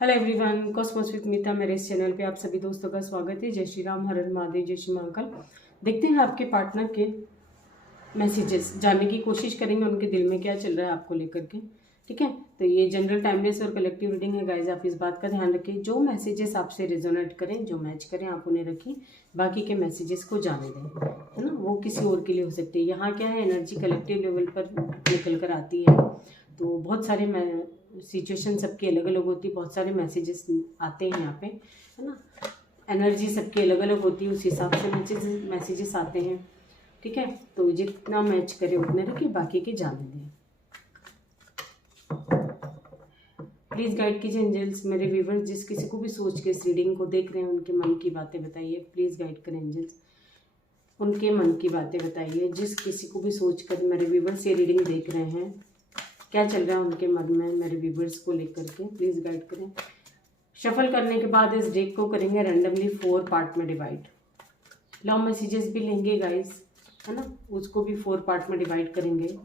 Hello everyone, Cosmos with मीता मेरे इस channel पे आप सभी दोस्तों का स्वागत है। जय श्री राम, हर हर महादेव, जय श्री महाकाल। देखते हैं आपके पार्टनर के मैसेजेस, जानने की कोशिश करेंगे उनके दिल में क्या चल रहा है आपको लेकर के। ठीक है, तो ये जनरल टाइमलेस और कलेक्टिव रीडिंग है गाइज। आप इस बात का ध्यान रखें, जो मैसेजेस आपसे रेजोनेट करें, जो मैच करें, आप उन्हें रखें, बाकी के मैसेजेस को जाने दें, है ना। वो किसी और के लिए हो सकते हैं। यहाँ क्या है, एनर्जी कलेक्टिव लेवल पर निकल कर आती है, तो बहुत सारे सिचुएशन सबकी अलग अलग होती है, बहुत सारे मैसेजेस आते हैं यहाँ पे, है ना। एनर्जी सबकी अलग अलग होती है, उस हिसाब से मैसेजेस आते हैं। ठीक है, तो जितना मैच करे उतने रखिए, बाकी के जाने दें। प्लीज़ गाइड कीजिए एंजल्स, मेरे व्यूवर्स जिस किसी को भी सोच के इस रीडिंग को देख रहे हैं उनके मन की बातें बताइए। प्लीज़ गाइड करें एंजल्स, उनके मन की बातें बताइए। जिस किसी को भी सोच कर मेरे व्यूवर्स ये रीडिंग देख रहे हैं, क्या चल रहा है उनके मन में मेरे व्यूवर्स को लेकर के, प्लीज़ गाइड करें। शफल करने के बाद इस डेक को करेंगे रैंडमली 4 पार्ट में डिवाइड। लव मैसेजेस भी लेंगे गाइस, है ना, उसको भी 4 पार्ट में डिवाइड करेंगे।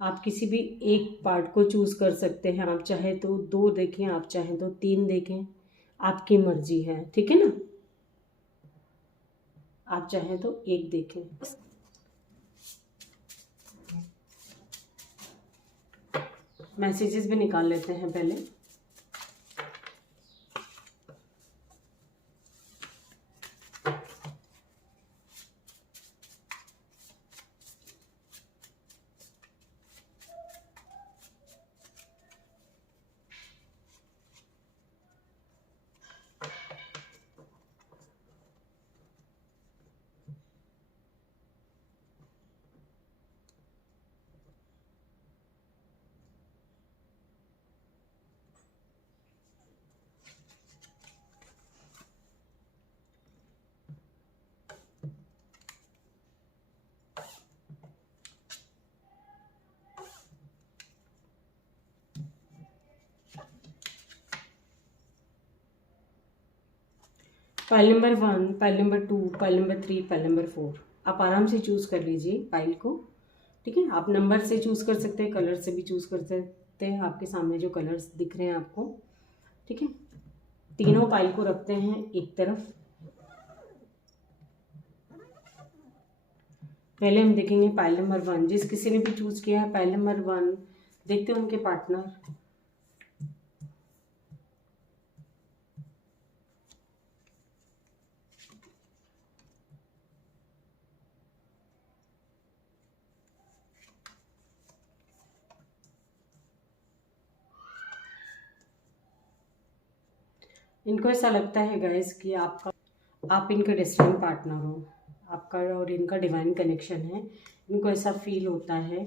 आप किसी भी एक पार्ट को चूज कर सकते हैं। आप चाहे तो 2 देखें, आप चाहे तो 3 देखें, आपकी मर्जी है। ठीक है ना, आप चाहे तो 1 देखें। मैसेजेस भी निकाल लेते हैं पहले। Pile number 1, pile number 2, pile number 3, pile number 4। आप आराम से चूज कर लीजिए पाइल को। ठीक है, आप नंबर से चूज कर सकते हैं, कलर से भी चूज कर सकते हैं, आपके सामने जो कलर्स दिख रहे हैं आपको। ठीक है, तीनों पाइल को रखते हैं एक तरफ। पहले हम देखेंगे पाइल नंबर 1। जिस किसी ने भी चूज किया है पाइल नंबर 1, देखते हैं उनके पार्टनर। इनको ऐसा लगता है गाइस कि आप इनका डेस्टिनी पार्टनर हो, आपका और इनका डिवाइन कनेक्शन है। इनको ऐसा फील होता है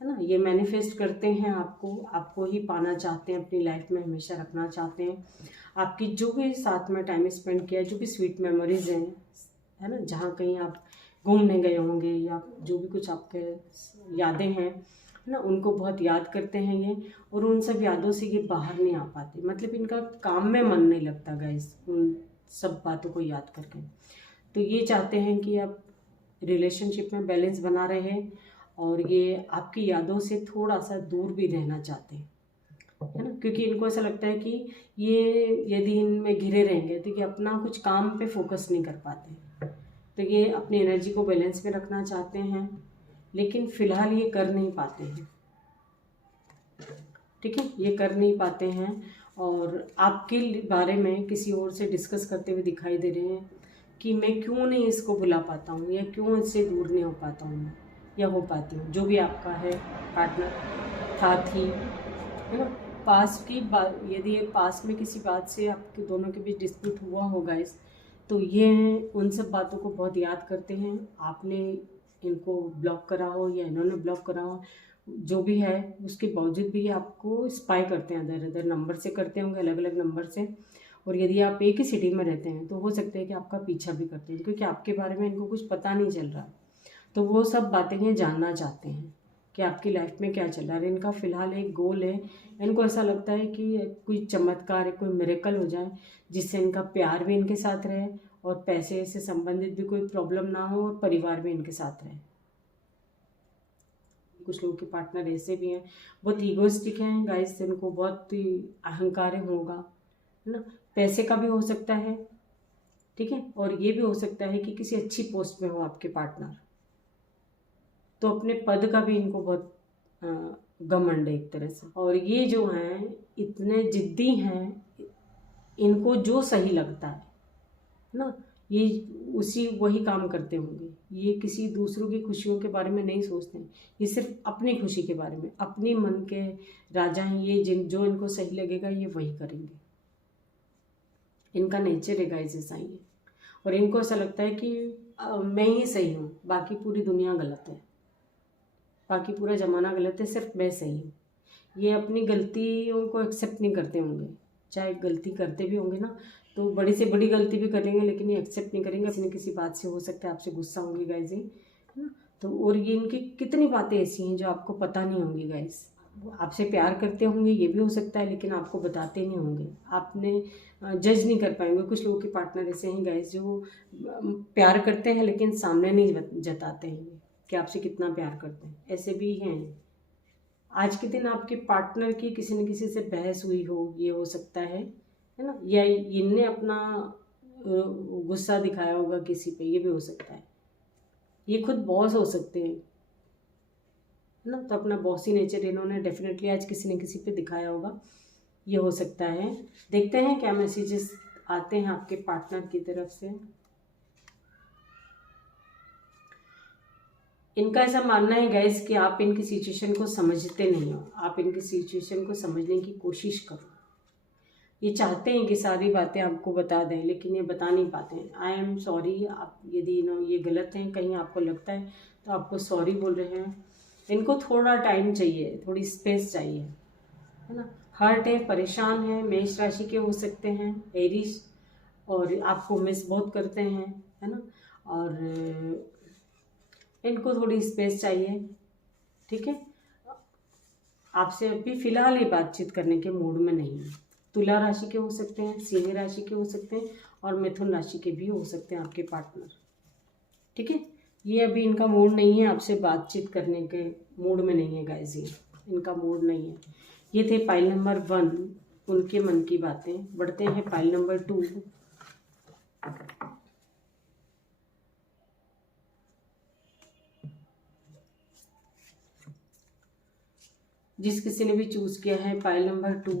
ना। ये मैनिफेस्ट करते हैं आपको ही पाना चाहते हैं, अपनी लाइफ में हमेशा रखना चाहते हैं। आपकी जो भी साथ में टाइम स्पेंड किया, जो भी स्वीट मेमोरीज हैं, है ना, जहाँ कहीं आप घूमने गए होंगे या जो भी कुछ आपके यादें हैं, है ना, उनको बहुत याद करते हैं ये। और उन सब यादों से ये बाहर नहीं आ पाते, मतलब इनका काम में मन नहीं लगता गाइस उन सब बातों को याद करके। तो ये चाहते हैं कि आप रिलेशनशिप में बैलेंस बना रहे, और ये आपकी यादों से थोड़ा सा दूर भी रहना चाहते हैं, है ना, क्योंकि इनको ऐसा लगता है कि ये यदि इनमें घिरे रहेंगे तो ये अपना कुछ काम पे फोकस नहीं कर पाते। तो ये अपनी एनर्जी को बैलेंस में रखना चाहते हैं, लेकिन फिलहाल ये कर नहीं पाते हैं। ठीक है, ये कर नहीं पाते हैं, और आपके बारे में किसी और से डिस्कस करते हुए दिखाई दे रहे हैं कि मैं क्यों नहीं इसको भुला पाता हूँ, या क्यों इससे दूर नहीं हो पाता हूँ मैं, या हो पाती हूँ। जो भी आपका है पार्टनर थी, है ना, पास की बात, यदि ये पास में किसी बात से आपके दोनों के बीच डिस्प्यूट हुआ होगा तो ये उन सब बातों को बहुत याद करते हैं। आपने इनको ब्लॉक करा हो या इन्होंने ब्लॉक करा हो, जो भी है, उसके बावजूद भी ये आपको स्पाई करते हैं, अदर अदर नंबर से करते होंगे, अलग अलग नंबर से। और यदि आप एक ही सिटी में रहते हैं तो हो सकता है कि आपका पीछा भी करते हैं, क्योंकि आपके बारे में इनको कुछ पता नहीं चल रहा। तो वो सब बातें ये जानना चाहते हैं कि आपकी लाइफ में क्या चल रहा है। इनका फ़िलहाल एक गोल है, इनको ऐसा लगता है कि कोई चमत्कार, कोई मिरेकल हो जाए जिससे इनका प्यार भी इनके साथ रहे और पैसे से संबंधित भी कोई प्रॉब्लम ना हो और परिवार भी इनके साथ रहे। कुछ लोगों के पार्टनर ऐसे भी हैं, बहुत ईगोइस्टिक हैं गाइस, इनको बहुत अहंकार होगा, है ना। पैसे का भी हो सकता है, ठीक है, और ये भी हो सकता है कि किसी अच्छी पोस्ट में हो आपके पार्टनर, तो अपने पद का भी इनको बहुत घमंड है एक तरह से। और ये जो हैं इतने जिद्दी हैं, इनको जो सही लगता है ना, ये वही काम करते होंगे। ये किसी दूसरों की खुशियों के बारे में नहीं सोचते हैं, ये सिर्फ अपनी खुशी के बारे में, अपनी मन के राजा हैं ये। जो इनको सही लगेगा ये वही करेंगे। इनका नेचर है गाइस ऐसा ही है। और इनको ऐसा लगता है कि मैं ही सही हूँ, बाकी पूरी दुनिया गलत है, बाकी पूरा ज़माना गलत है, सिर्फ मैं सही हूँ। ये अपनी गलतियों को एक्सेप्ट नहीं करते होंगे, चाहे गलती करते भी होंगे ना तो बड़ी से बड़ी गलती भी करेंगे, लेकिन ये एक्सेप्ट नहीं करेंगे। किसी न किसी बात से हो सकता है आपसे गुस्सा होंगे गाइस, है ना। तो और ये इनकी कितनी बातें ऐसी हैं जो आपको पता नहीं होंगी गाइस। आपसे प्यार करते होंगे ये भी हो सकता है, लेकिन आपको बताते नहीं होंगे, आपने जज नहीं कर पाएंगे। कुछ लोगों के पार्टनर ऐसे हैं गाइस जो प्यार करते हैं लेकिन सामने नहीं जताते हैं कि आपसे कितना प्यार करते हैं, ऐसे भी हैं। आज के दिन आपके पार्टनर की किसी न किसी से बहस हुई हो, ये हो सकता है ना, या इनने अपना गुस्सा दिखाया होगा किसी पे, ये भी हो सकता है। ये खुद बॉस हो सकते हैं, है ना, तो अपना बॉसी नेचर इन्होंने डेफिनेटली आज किसी न किसी पे दिखाया होगा, ये हो सकता है। देखते हैं क्या मैसेजेस आते हैं आपके पार्टनर की तरफ से। इनका ऐसा मानना है गाइस कि आप इनकी सिचुएशन को समझते नहीं हो, आप इनकी सिचुएशन को समझने की कोशिश करो। ये चाहते हैं कि सारी बातें आपको बता दें, लेकिन ये बता नहीं पाते हैं। आई एम सॉरी, आप यदि ये गलत हैं, कहीं आपको लगता है तो आपको सॉरी बोल रहे हैं। इनको थोड़ा टाइम चाहिए, थोड़ी स्पेस चाहिए, है ना। हर्ट है, परेशान है, मेष राशि के हो सकते हैं, एरीज, और आपको मिस बहुत करते हैं, है ना। और इनको थोड़ी स्पेस चाहिए, ठीक है। आपसे अभी फिलहाल ये बातचीत करने के मूड में नहीं है। तुला राशि के हो सकते हैं, सिंह राशि के हो सकते हैं, और मिथुन राशि के भी हो सकते हैं आपके पार्टनर, ठीक है। ये अभी इनका मूड नहीं है, आपसे बातचीत करने के मूड में नहीं है गाइस, ये इनका मूड नहीं है। ये थे पाइल नंबर 1, उनके मन की बातें। बढ़ते हैं पाइल नंबर 2। जिस किसी ने भी चूज किया है पाइल नंबर 2,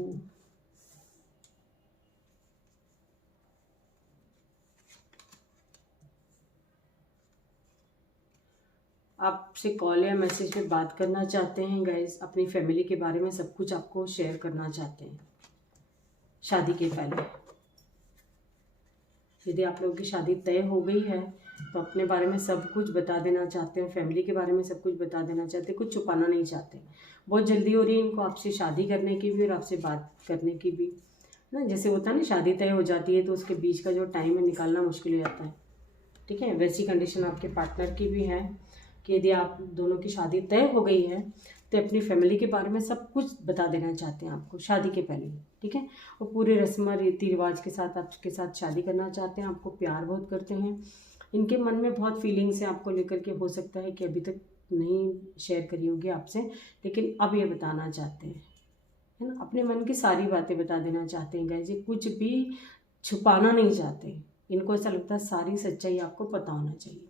आपसे कॉल या मैसेज पे बात करना चाहते हैं गाइस, अपनी फैमिली के बारे में सब कुछ आपको शेयर करना चाहते हैं शादी के पहले। यदि आप लोगों की शादी तय हो गई है तो अपने बारे में सब कुछ बता देना चाहते हैं, फैमिली के बारे में सब कुछ बता देना चाहते हैं, कुछ छुपाना नहीं चाहते। बहुत जल्दी हो रही है इनको आपसे शादी करने की भी और आपसे बात करने की भी, ना। जैसे होता है ना, शादी तय हो जाती है तो उसके बीच का जो टाइम है निकालना मुश्किल हो जाता है, ठीक है। वैसी कंडीशन आपके पार्टनर की भी है कि यदि आप दोनों की शादी तय हो गई है तो अपनी फैमिली के बारे में सब कुछ बता देना चाहते हैं आपको शादी के पहले, ठीक है। और पूरे रस्म रीति रिवाज के साथ आपके साथ शादी करना चाहते हैं, आपको प्यार बहुत करते हैं। इनके मन में बहुत फीलिंग्स हैं आपको लेकर के, हो सकता है कि अभी तक नहीं शेयर करी होगी आपसे, लेकिन अब ये बताना चाहते हैं, है ना। अपने मन की सारी बातें बता देना चाहते हैं गाइस, ये कुछ भी छुपाना नहीं चाहते। इनको ऐसा लगता है सारी सच्चाई आपको पता होना चाहिए,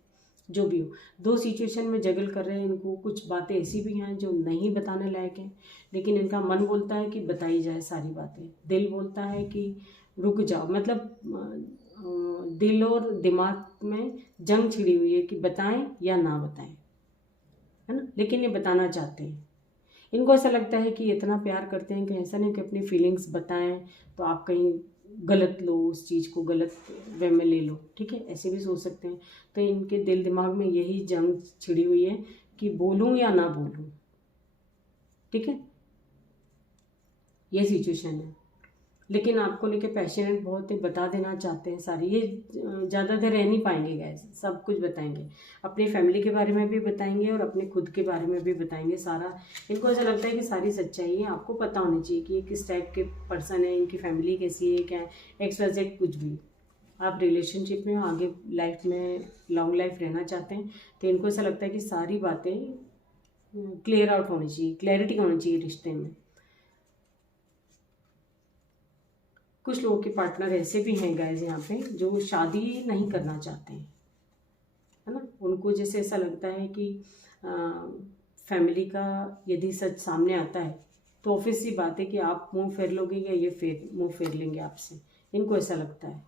जो भी हो। 2 सिचुएशन में जगल कर रहे हैं, इनको कुछ बातें ऐसी भी हैं जो नहीं बताने लायक हैं, लेकिन इनका मन बोलता है कि बताई जाए सारी बातें, दिल बोलता है कि रुक जाओ। मतलब दिल और दिमाग में जंग छिड़ी हुई है कि बताएं या ना बताएं, है ना। लेकिन ये बताना चाहते हैं। इनको ऐसा लगता है कि इतना प्यार करते हैं कि ऐसा नहीं कि अपनी फीलिंग्स बताएं तो आप कहीं गलत लो, उस चीज़ को गलत वे में ले लो, ठीक है, ऐसे भी सोच सकते हैं। तो इनके दिल दिमाग में यही जंग छिड़ी हुई है कि बोलूं या ना बोलूं, ठीक है, ये सिचुएशन है। लेकिन आपको लेके पैशनेट बहुत है, बता देना चाहते हैं सारी। ये ज़्यादा देर रह नहीं पाएंगे गाइस, सब कुछ बताएंगे, अपनी फैमिली के बारे में भी बताएंगे और अपने खुद के बारे में भी बताएंगे सारा। इनको ऐसा लगता है कि सारी सच्चाई है, आपको पता होनी चाहिए कि ये किस टाइप के पर्सन है, इनकी फैमिली कैसी है, क्या है, XYZ कुछ भी। आप रिलेशनशिप में आगे लाइफ में लॉन्ग लाइफ रहना चाहते हैं तो इनको ऐसा लगता है कि सारी बातें क्लियर आउट होनी चाहिए, क्लैरिटी होनी चाहिए रिश्ते में। कुछ लोगों के पार्टनर ऐसे भी हैं गाइस यहाँ पे जो शादी नहीं करना चाहते हैं, है ना। उनको जैसे ऐसा लगता है कि फैमिली का यदि सच सामने आता है तो ऑब्वियस सी बात है कि आप मुंह फेर लोगे या ये मुंह फेर लेंगे आपसे, इनको ऐसा लगता है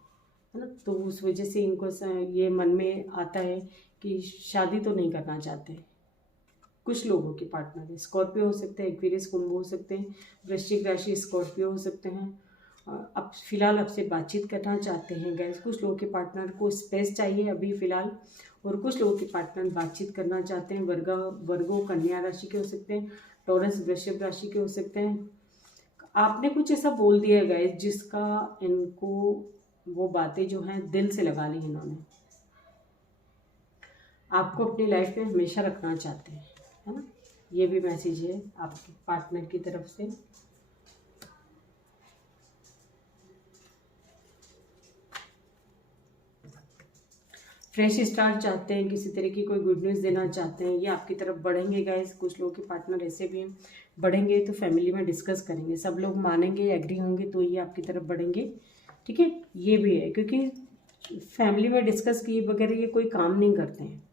ना। तो उस वजह से इनको ये मन में आता है कि शादी तो नहीं करना चाहते। कुछ लोगों के पार्टनर है, स्कॉर्पियो हो सकते हैं, एक्वेरियस कुंभ हो सकते हैं, वृश्चिक राशि स्कॉर्पियो हो सकते हैं। अब फिलहाल आपसे बातचीत करना चाहते हैं गैस। कुछ लोगों के पार्टनर को स्पेस चाहिए अभी फ़िलहाल, और कुछ लोगों के पार्टनर बातचीत करना चाहते हैं। वर्गो कन्या राशि के हो सकते हैं, टॉरस वृषभ राशि के हो सकते हैं। आपने कुछ ऐसा बोल दिया गैस जिसका इनको वो बातें जो हैं दिल से लगा ली इन्होंने। आपको अपनी लाइफ में हमेशा रखना चाहते हैं, है ना। ये भी मैसेज है आपके पार्टनर की तरफ से। फ्रेश स्टार्ट चाहते हैं, किसी तरह की कोई गुड न्यूज़ देना चाहते हैं, ये आपकी तरफ बढ़ेंगे गाइस। कुछ लोगों के पार्टनर ऐसे भी हैं, बढ़ेंगे तो फैमिली में डिस्कस करेंगे, सब लोग मानेंगे, एग्री होंगे तो ये आपकी तरफ बढ़ेंगे, ठीक है। ये भी है क्योंकि फैमिली में डिस्कस किए बगैर ये कोई काम नहीं करते हैं,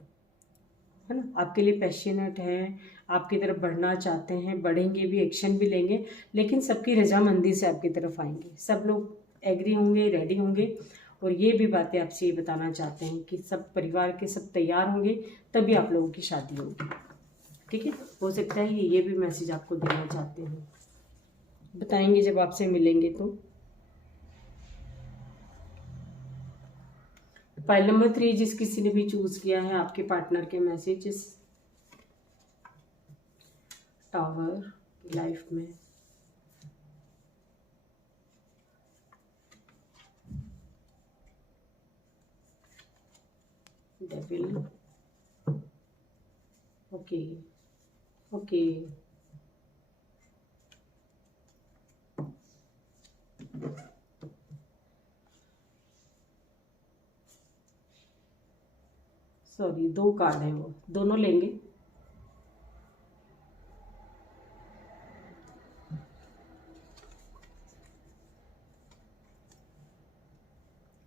है ना। आपके लिए पैशनेट हैं, आपकी तरफ बढ़ना चाहते हैं, बढ़ेंगे भी, एक्शन भी लेंगे, लेकिन सबकी रजामंदी से आपकी तरफ आएंगे, सब लोग एग्री होंगे, रेडी होंगे। और ये भी बातें आपसे ये बताना चाहते हैं कि सब परिवार के सब तैयार होंगे तभी आप लोगों की शादी होगी, ठीक है। हो सकता है ये भी मैसेज आपको देना चाहते हैं, बताएंगे जब आपसे मिलेंगे तो। फाइल नंबर 3 जिस किसी ने भी चूज किया है आपके पार्टनर के मैसेजेस, टावर लाइफ में, devil, okay okay, sorry 2 card हैं, वो दोनों लेंगे।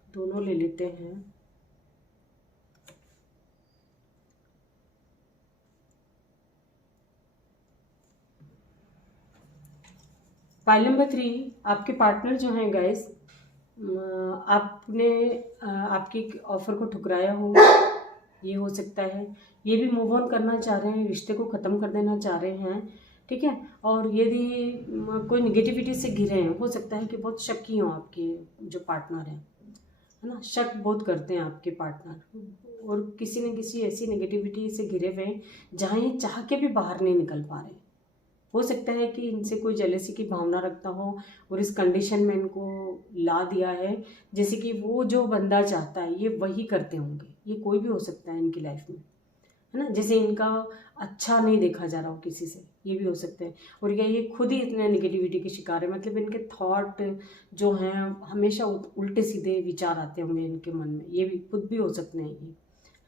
दोनों ले लेते हैं। फाइल नंबर 3 आपके पार्टनर जो हैं गाइस, आपने आपकी ऑफर को ठुकराया हो, ये हो सकता है। ये भी मूव ऑन करना चाह रहे हैं, रिश्ते को ख़त्म कर देना चाह रहे हैं, ठीक है। और यदि कोई निगेटिविटी से घिरे हैं, हो सकता है कि बहुत शक्की हो आपके जो पार्टनर हैं, है ना। शक बहुत करते हैं आपके पार्टनर, और किसी न किसी ऐसी नेगेटिविटी से घिरे हुए हैं जहाँ ये चाह के भी बाहर नहीं निकल पा रहे। हो सकता है कि इनसे कोई जेलेसी की भावना रखता हो और इस कंडीशन में इनको ला दिया है, जैसे कि वो जो बंदा चाहता है ये वही करते होंगे। ये कोई भी हो सकता है इनकी लाइफ में, है ना। जैसे इनका अच्छा नहीं देखा जा रहा हो किसी से, ये भी हो सकते हैं। और ये खुद ही इतने निगेटिविटी के शिकार है, मतलब इनके थॉट जो हैं हमेशा उल्टे सीधे विचार आते होंगे इनके मन में, ये भी खुद भी हो सकते हैं ये,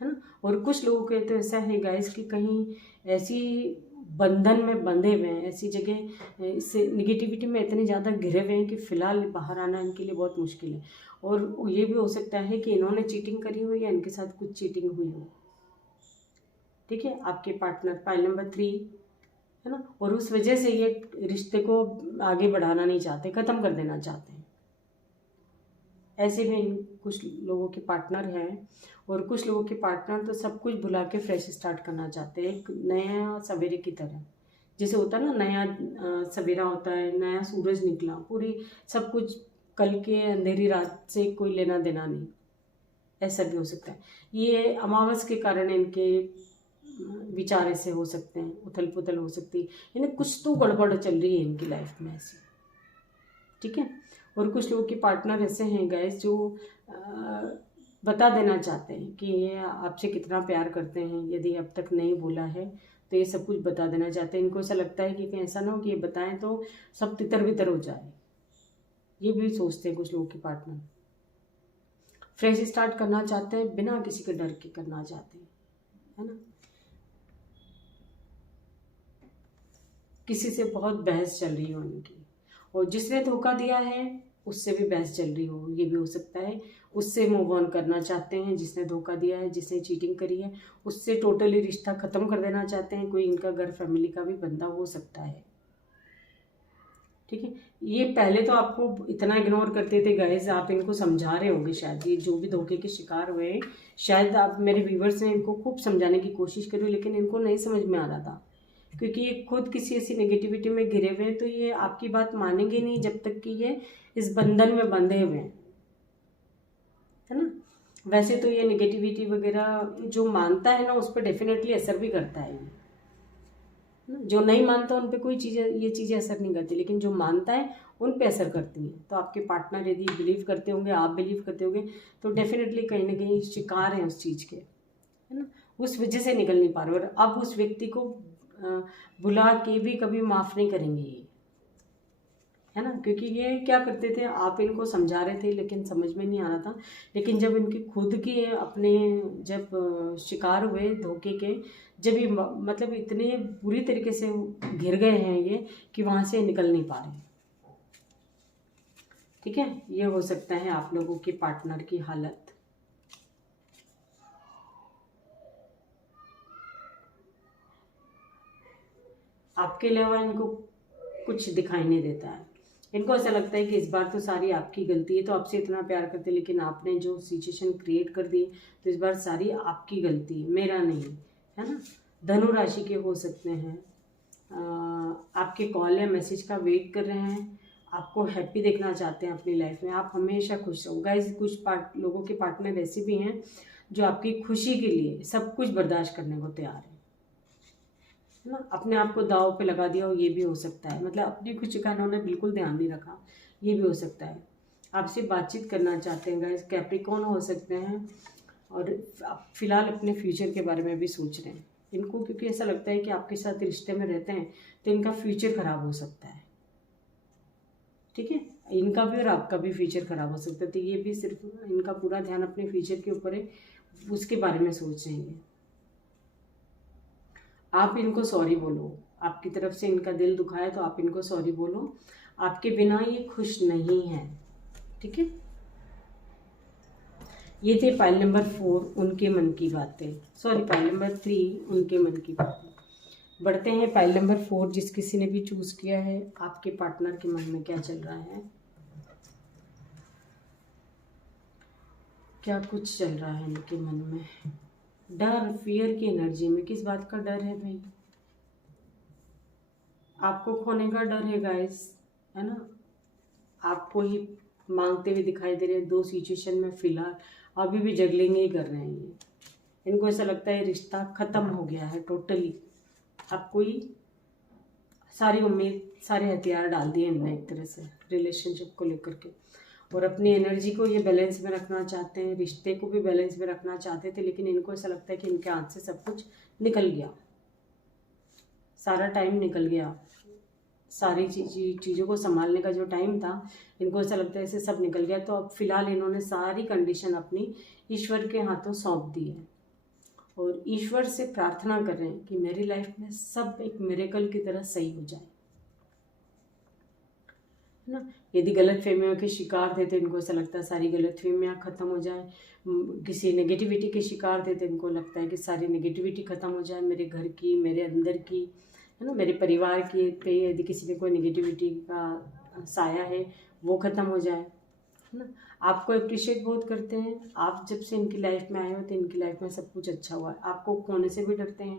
है ना। और कुछ लोगों के तो ऐसा है गाइस कि कहीं ऐसी बंधन में बंधे हुए हैं, ऐसी जगह इससे निगेटिविटी में इतने ज़्यादा घिरे हुए हैं कि फ़िलहाल बाहर आना इनके लिए बहुत मुश्किल है। और ये भी हो सकता है कि इन्होंने चीटिंग करी हो या इनके साथ कुछ चीटिंग हुई हो, ठीक है। आपके पार्टनर फाइल नंबर 3, है ना। और उस वजह से ये रिश्ते को आगे बढ़ाना नहीं चाहते, ख़त्म कर देना चाहते हैं। ऐसे भी कुछ लोगों के पार्टनर हैं, और कुछ लोगों के पार्टनर तो सब कुछ भुला के फ्रेश स्टार्ट करना चाहते हैं, एक नया सवेरे की तरह। जैसे होता है ना, नया सवेरा होता है, नया सूरज निकला, पूरी सब कुछ कल के अंधेरी रात से कोई लेना देना नहीं, ऐसा भी हो सकता है। ये अमावस के कारण इनके विचार ऐसे हो सकते हैं, उथल पुथल हो सकती है, यानी कुछ तो गड़बड़ चल रही है इनकी लाइफ में ऐसी, ठीक है। और कुछ लोगों के पार्टनर ऐसे हैं गाइस जो बता देना चाहते हैं कि ये आपसे कितना प्यार करते हैं, यदि अब तक नहीं बोला है तो ये सब कुछ बता देना चाहते हैं। इनको ऐसा लगता है कि कहीं ऐसा ना हो कि ये बताएं तो सब तितर बितर हो जाए, ये भी सोचते हैं कुछ लोगों के पार्टनर। फ्रेश स्टार्ट करना चाहते हैं, बिना किसी के डर के करना चाहते हैं, है ना। किसी से बहुत बहस चल रही हो उनकी, और जिसने धोखा दिया है उससे भी बहस चल रही हो, ये भी हो सकता है। उससे मूव ऑन करना चाहते हैं, जिसने धोखा दिया है, जिसने चीटिंग करी है, उससे टोटली रिश्ता ख़त्म कर देना चाहते हैं। कोई इनका घर फैमिली का भी बंदा हो सकता है, ठीक है। ये पहले तो आपको इतना इग्नोर करते थे गाइस, आप इनको समझा रहे होंगे शायद, ये जो भी धोखे के शिकार हुए शायद आप मेरे व्यूवर्स ने इनको खूब समझाने की कोशिश करी, लेकिन इनको नहीं समझ में आ रहा था, क्योंकि ये खुद किसी ऐसी नेगेटिविटी में घिरे हुए हैं, तो ये आपकी बात मानेंगे नहीं जब तक कि ये इस बंधन में बंधे हुए हैं, है ना। वैसे तो ये नेगेटिविटी वगैरह जो मानता है ना उस पर डेफिनेटली असर भी करता है ये, जो नहीं मानता उन पे कोई चीज़ें, ये चीज़ें असर नहीं करती, लेकिन जो मानता है उन पे असर करती हैं। तो आपके पार्टनर यदि बिलीव करते होंगे, आप बिलीव करते होंगे, तो डेफिनेटली कहीं ना कहीं शिकार हैं उस चीज़ के, है ना। उस वजह से निकल नहीं पा रहे, और अब उस व्यक्ति को बुला के भी कभी माफ़ नहीं करेंगे ये, है ना। क्योंकि ये क्या करते थे, आप इनको समझा रहे थे लेकिन समझ में नहीं आ रहा था, लेकिन जब इनके खुद के अपने जब शिकार हुए धोखे के, जब ये मतलब इतने बुरी तरीके से घिर गए हैं ये कि वहाँ से निकल नहीं पा रहे, ठीक है। ये हो सकता है आप लोगों के पार्टनर की हालत। आपके अलावा इनको कुछ दिखाई नहीं देता है, इनको ऐसा लगता है कि इस बार तो सारी आपकी गलती है, तो आपसे इतना प्यार करते लेकिन आपने जो सिचुएशन क्रिएट कर दी, तो इस बार सारी आपकी गलती है, मेरा नहीं, है ना। धनु राशि के हो सकते हैं, आपके कॉल या मैसेज का वेट कर रहे हैं, आपको हैप्पी देखना चाहते हैं अपनी लाइफ में, आप हमेशा खुश रहो गाइस। कुछ लोगों के पार्टनर ऐसे भी हैं जो आपकी खुशी के लिए सब कुछ बर्दाश्त करने को तैयार है ना। अपने आप को दाव पे लगा दिया हो, ये भी हो सकता है, मतलब अपनी खुशी का इन्होंने बिल्कुल ध्यान नहीं रखा, ये भी हो सकता है। आपसे बातचीत करना चाहते हैं गाइस, कैप्रिकॉर्न हो सकते हैं, और फिलहाल अपने फ्यूचर के बारे में भी सोच रहे हैं इनको, क्योंकि ऐसा लगता है कि आपके साथ रिश्ते में रहते हैं तो इनका फ्यूचर खराब हो सकता है, ठीक है। इनका भी और आपका भी फ्यूचर खराब हो सकता है, तो ये भी सिर्फ इनका पूरा ध्यान अपने फ्यूचर के ऊपर है, उसके बारे में सोच रहे हैं। आप इनको सॉरी बोलो, आपकी तरफ से इनका दिल दुखा है तो आप इनको सॉरी बोलो, आपके बिना ये खुश नहीं है, ठीक है। ये थे फाइल नंबर 4 उनके मन की बातें, सॉरी फाइल नंबर 3 उनके मन की बातें। बढ़ते हैं फाइल नंबर 4, जिस किसी ने भी चूज किया है, आपके पार्टनर के मन में क्या चल रहा है, क्या कुछ चल रहा है इनके मन में। डर, फियर की एनर्जी में, किस बात का डर है भाई, आपको खोने का डर है गाइस, है ना। आपको ही मांगते हुए दिखाई दे रहे हैं 2 सिचुएशन में, फिलहाल अभी भी जगलिंग ही कर रहे हैं ये। इनको ऐसा लगता है रिश्ता खत्म हो गया है टोटली, आपको ही सारी उम्मीद, सारे हथियार डाल दिए इनने एक तरह से रिलेशनशिप को लेकर के, और अपनी एनर्जी को ये बैलेंस में रखना चाहते हैं, रिश्ते को भी बैलेंस में रखना चाहते थे, लेकिन इनको ऐसा लगता है कि इनके हाथ से सब कुछ निकल गया, सारा टाइम निकल गया, सारी चीज़ों को संभालने का जो टाइम था, इनको ऐसा लगता है ऐसे सब निकल गया। तो अब फिलहाल इन्होंने सारी कंडीशन अपनी ईश्वर के हाथों सौंप दी है, और ईश्वर से प्रार्थना कर रहे हैं कि मेरी लाइफ में सब एक मिरेकल की तरह सही हो जाए, है ना। यदि गलत फहमियों के शिकार थे तो इनको ऐसा लगता है सारी गलत फहमियाँ ख़त्म हो जाए, किसी नेगेटिविटी के शिकार थे तो इनको लगता है कि सारी नेगेटिविटी ख़त्म हो जाए, मेरे घर की, मेरे अंदर की, है ना, मेरे परिवार की पे यदि किसी में कोई नेगेटिविटी का साया है वो ख़त्म हो जाए, है ना। आपको अप्रिशिएट बहुत करते हैं, आप जब से इनकी लाइफ में आए हो तो इनकी लाइफ में सब कुछ अच्छा हुआ है, आपको खोने से भी डरते हैं,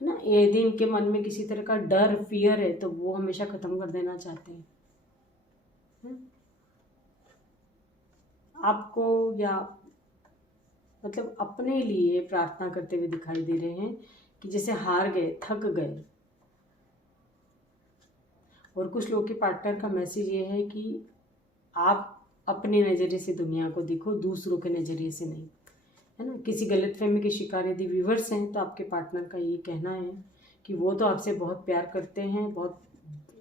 है ना। यदि इनके मन में किसी तरह का डर, फियर है तो वो हमेशा ख़त्म कर देना चाहते हैं, आपको या मतलब अपने लिए प्रार्थना करते हुए दिखाई दे रहे हैं कि जैसे हार गए, थक गए, और कुछ लोगों के पार्टनर का मैसेज ये है कि आप अपने नज़रिए से दुनिया को देखो, दूसरों के नज़रिए से नहीं, है ना। किसी गलतफहमी के शिकार यदि व्यूवर्स हैं तो आपके पार्टनर का ये कहना है कि वो तो आपसे बहुत प्यार करते हैं, बहुत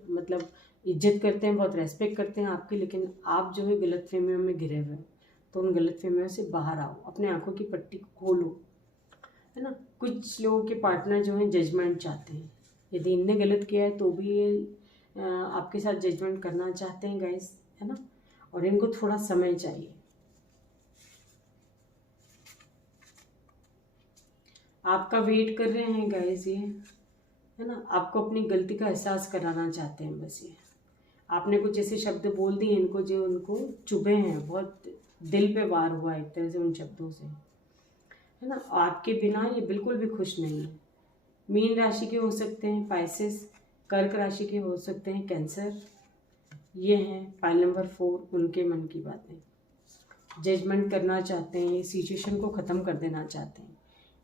मतलब इज्जत करते हैं, बहुत रेस्पेक्ट करते हैं आपकी, लेकिन आप जो है गलतफहमियों में घिरे हुए हैं। तो उन गलतफहमियों से बाहर आओ, अपने आंखों की पट्टी को खोलो, है ना। कुछ लोगों के पार्टनर जो हैं जजमेंट चाहते हैं, यदि इनने गलत किया है तो भी ये आपके साथ जजमेंट करना चाहते हैं गाइस, है ना। और इनको थोड़ा समय चाहिए। आपका वेट कर रहे हैं गाइस ये, है ना। आपको अपनी गलती का एहसास कराना चाहते हैं बस ये। आपने कुछ ऐसे शब्द बोल दिए इनको जो उनको चुभे हैं, बहुत दिल पे वार हुआ एक तरह से उन शब्दों से, है ना। आपके बिना ये बिल्कुल भी खुश नहीं है। मीन राशि के हो सकते हैं पाइसेस, कर्क राशि के हो सकते हैं कैंसर। ये हैं फाइल नंबर 4, उनके मन की बातें। जजमेंट करना चाहते हैं, ये सिचुएशन को ख़त्म कर देना चाहते हैं,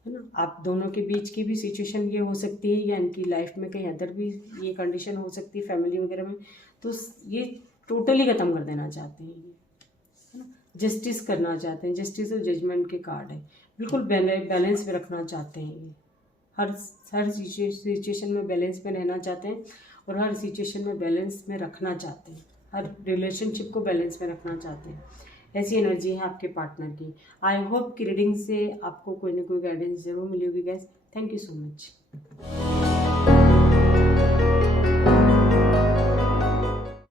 है ना। आप दोनों के बीच की भी सिचुएशन ये हो सकती है, या इनकी लाइफ में कहीं अदर भी ये कंडीशन हो सकती है फैमिली वगैरह में, तो ये टोटली ख़त्म कर देना चाहते हैं ये, है ना। जस्टिस करना चाहते हैं, जस्टिस और जजमेंट के कार्ड है। बिल्कुल बैलेंस में रखना चाहते हैं ये, हर सिचुएशन में बैलेंस में रहना चाहते हैं, और हर सिचुएशन में बैलेंस में रखना चाहते हैं, हर रिलेशनशिप को बैलेंस में रखना चाहते हैं। ऐसी एनर्जी है आपके पार्टनर की। आई होप कि रीडिंग से आपको कोई ना कोई गाइडेंस जरूर मिली होगी guys. Thank you so much.